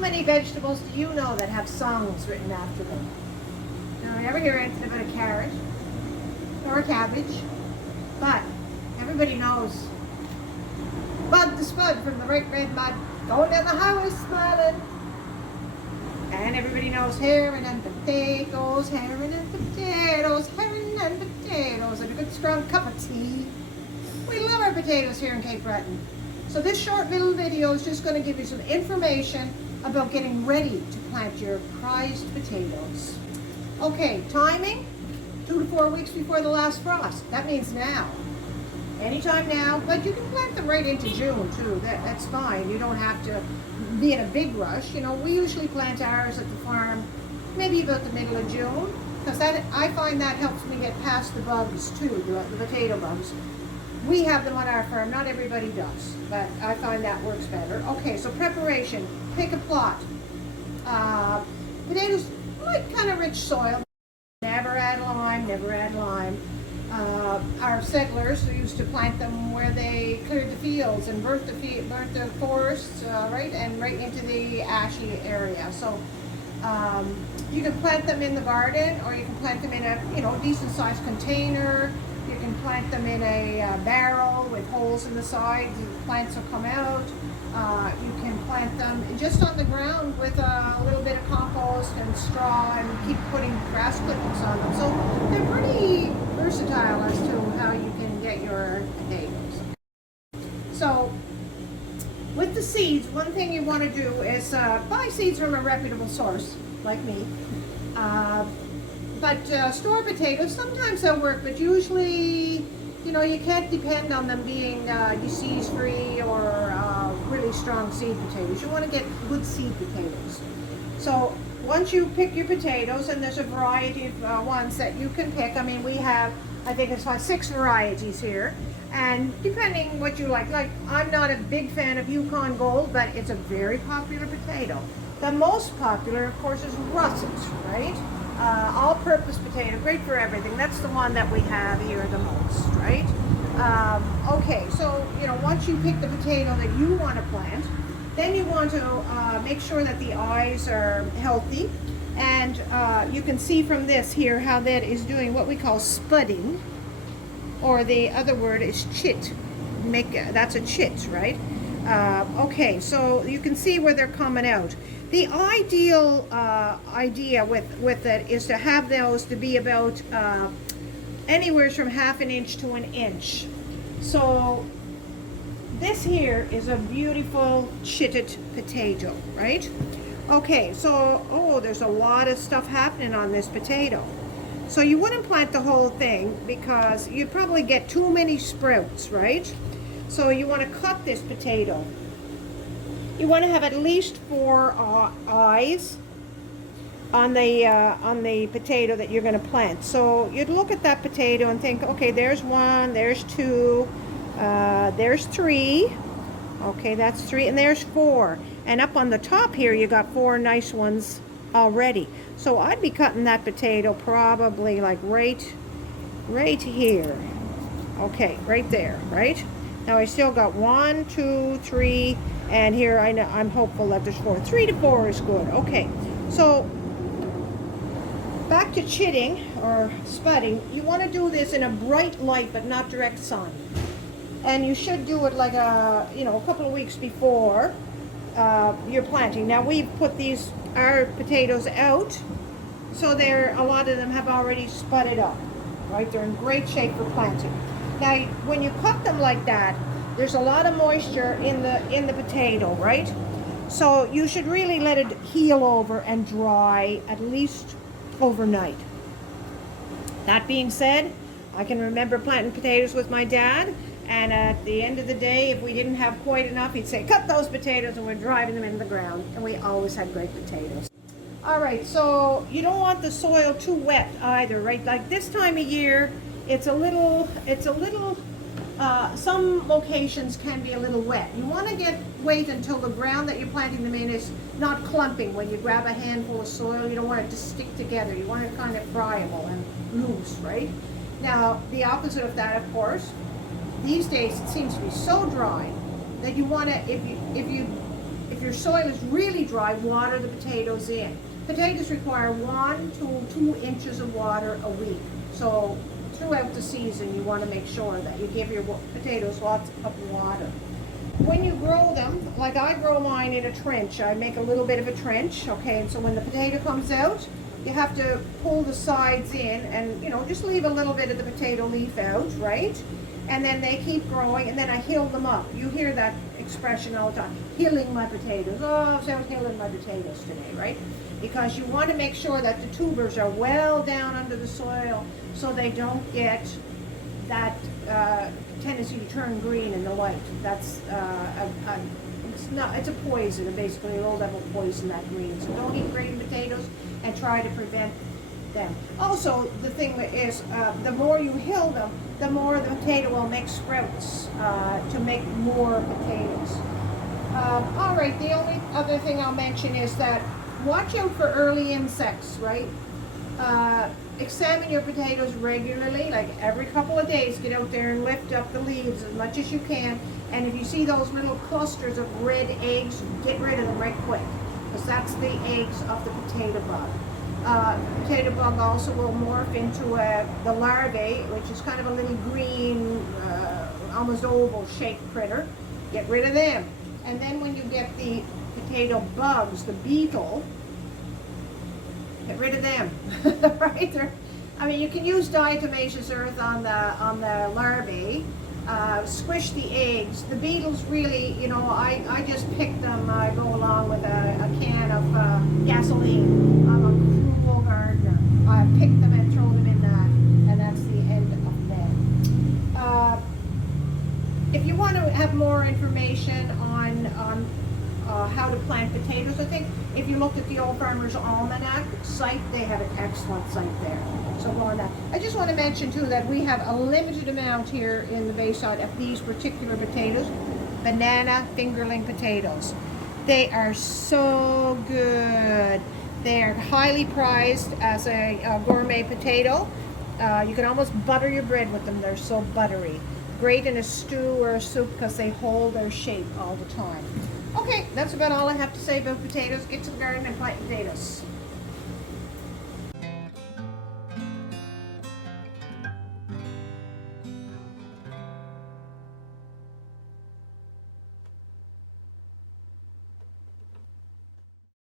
many vegetables do you know that have songs written after them? Now, I never hear anything about a carrot or a cabbage, but everybody knows Bud the Spud from the Bright Red Mud, going down the highway smiling. And everybody knows herring and potatoes, herring and potatoes, herring and potatoes, and a good strong cup of tea. We love our potatoes here in Cape Breton. So this short little video is just going to give you some information about getting ready to plant your prized potatoes. Okay, timing, 2 to 4 weeks before the last frost. That means now. Anytime now, but you can plant them right into June too. That's fine. You don't have to be in a big rush. You know, we usually plant ours at the farm maybe about the middle of June, because that, I find that helps me get past the bugs too, the potato bugs. We have them on our farm, not everybody does, but I find that works better. Okay, so preparation, pick a plot. Potatoes like kind of rich soil. Never add lime, never add lime. Our settlers used to plant them where they cleared the fields and burnt the forests, right into the ashy area. So you can plant them in the garden, or you can plant them in a decent sized container. You can plant them in a barrel with holes in the side. The plants will come out. You can plant them just on the ground with a little bit of compost and straw, and keep putting grass clippings on them. So they're pretty versatile as to how you can get your potatoes. So with the seeds, one thing you want to do is buy seeds from a reputable source, like me. But store potatoes, sometimes they'll work, but usually, you can't depend on them being disease-free or really strong seed potatoes. You want to get good seed potatoes. So once you pick your potatoes, and there's a variety of ones that you can pick. I mean, we have, I think it's 6 varieties here. And depending what you like I'm not a big fan of Yukon Gold, but it's a very popular potato. The most popular, of course, is russet, right? All-purpose potato, great for everything. That's the one that we have here the most, right? Okay, so once you pick the potato that you want to plant, then you want to make sure that the eyes are healthy, and you can see from this here how that is doing what we call spudding, or the other word is chit. That's a chit, right? Okay, so you can see where they're coming out. The ideal idea with it is to have those to be about anywhere from 1/2 inch to 1 inch. So this here is a beautiful chitted potato, right? Okay, so there's a lot of stuff happening on this potato. So you wouldn't plant the whole thing because you'd probably get too many sprouts, right? So you want to cut this potato. You want to have at least 4 eyes on the potato that you're going to plant. So you'd look at that potato and think, okay, there's 1, there's 2, there's 3. Okay, that's 3, and there's 4. And up on the top here, you got 4 nice ones already. So I'd be cutting that potato probably like right here. Okay, right there, right? Now I still got 1, 2, 3, and here I'm hopeful that there's 4. 3 to 4 is good. Okay, so back to chitting or spudding. You want to do this in a bright light, but not direct sun. And you should do it like a couple of weeks before you're planting. Now we've put our potatoes out, so a lot of them have already spudded up, right? They're in great shape for planting. Now, when you cut them like that, there's a lot of moisture in the potato, right? So you should really let it heal over and dry at least overnight. That being said, I can remember planting potatoes with my dad, and at the end of the day, if we didn't have quite enough, he'd say, cut those potatoes, and we're driving them into the ground, and we always had great potatoes. All right, so you don't want the soil too wet either, right? Like this time of year, it's a little, some locations can be a little wet. You want to wait until the ground that you're planting them in is not clumping. When you grab a handful of soil, you don't want it to stick together. You want it kind of friable and loose, right? Now, the opposite of that, of course, these days it seems to be so dry that you want to, if If your soil is really dry, water the potatoes in. Potatoes require 1 to 2 inches of water a week. So throughout the season, you want to make sure that you give your potatoes lots of water. When you grow them, like I grow mine in a trench, I make a little bit of a trench, okay, and so when the potato comes out, you have to pull the sides in and, you know, just leave a little bit of the potato leaf out, right? And then they keep growing, and then I hill them up. You hear that expression all the time, hilling my potatoes. Oh, so I was hilling my potatoes today, right? Because you want to make sure that the tubers are well down under the soil so they don't get that tendency to turn green in the light. That's it's a poison, basically a low-level poison, that green. So don't eat green potatoes and try to prevent them. Also, the thing is, the more you hill them, the more the potato will make sprouts to make more potatoes. All right, the only other thing I'll mention is that watch out for early insects, right? Examine your potatoes regularly, like every couple of days. Get out there and lift up the leaves as much as you can. And if you see those little clusters of red eggs, get rid of them right quick, because that's the eggs of the potato bug. Potato bug also will morph into the larvae, which is kind of a little green, almost oval shaped critter. Get rid of them. And then when you get the potato bugs, the beetle, get rid of them. Right? I mean, you can use diatomaceous earth on the larvae. Squish the eggs. The beetles really, you know, I just pick them. I go along with a can of gasoline. I'm a cruel gardener. I pick them and throw them in that, and that's the end of them. If you want to have more information on how to plant potatoes, I think if you look at the Old Farmer's Almanac site, they have an excellent site there. So go on that. I just want to mention too that we have a limited amount here in the Bayside of these particular potatoes, banana fingerling potatoes. They are so good. They are highly prized as a gourmet potato. You can almost butter your bread with them. They're so buttery. Great in a stew or a soup because they hold their shape all the time. Okay, that's about all I have to say about potatoes. Get to the garden and plant potatoes.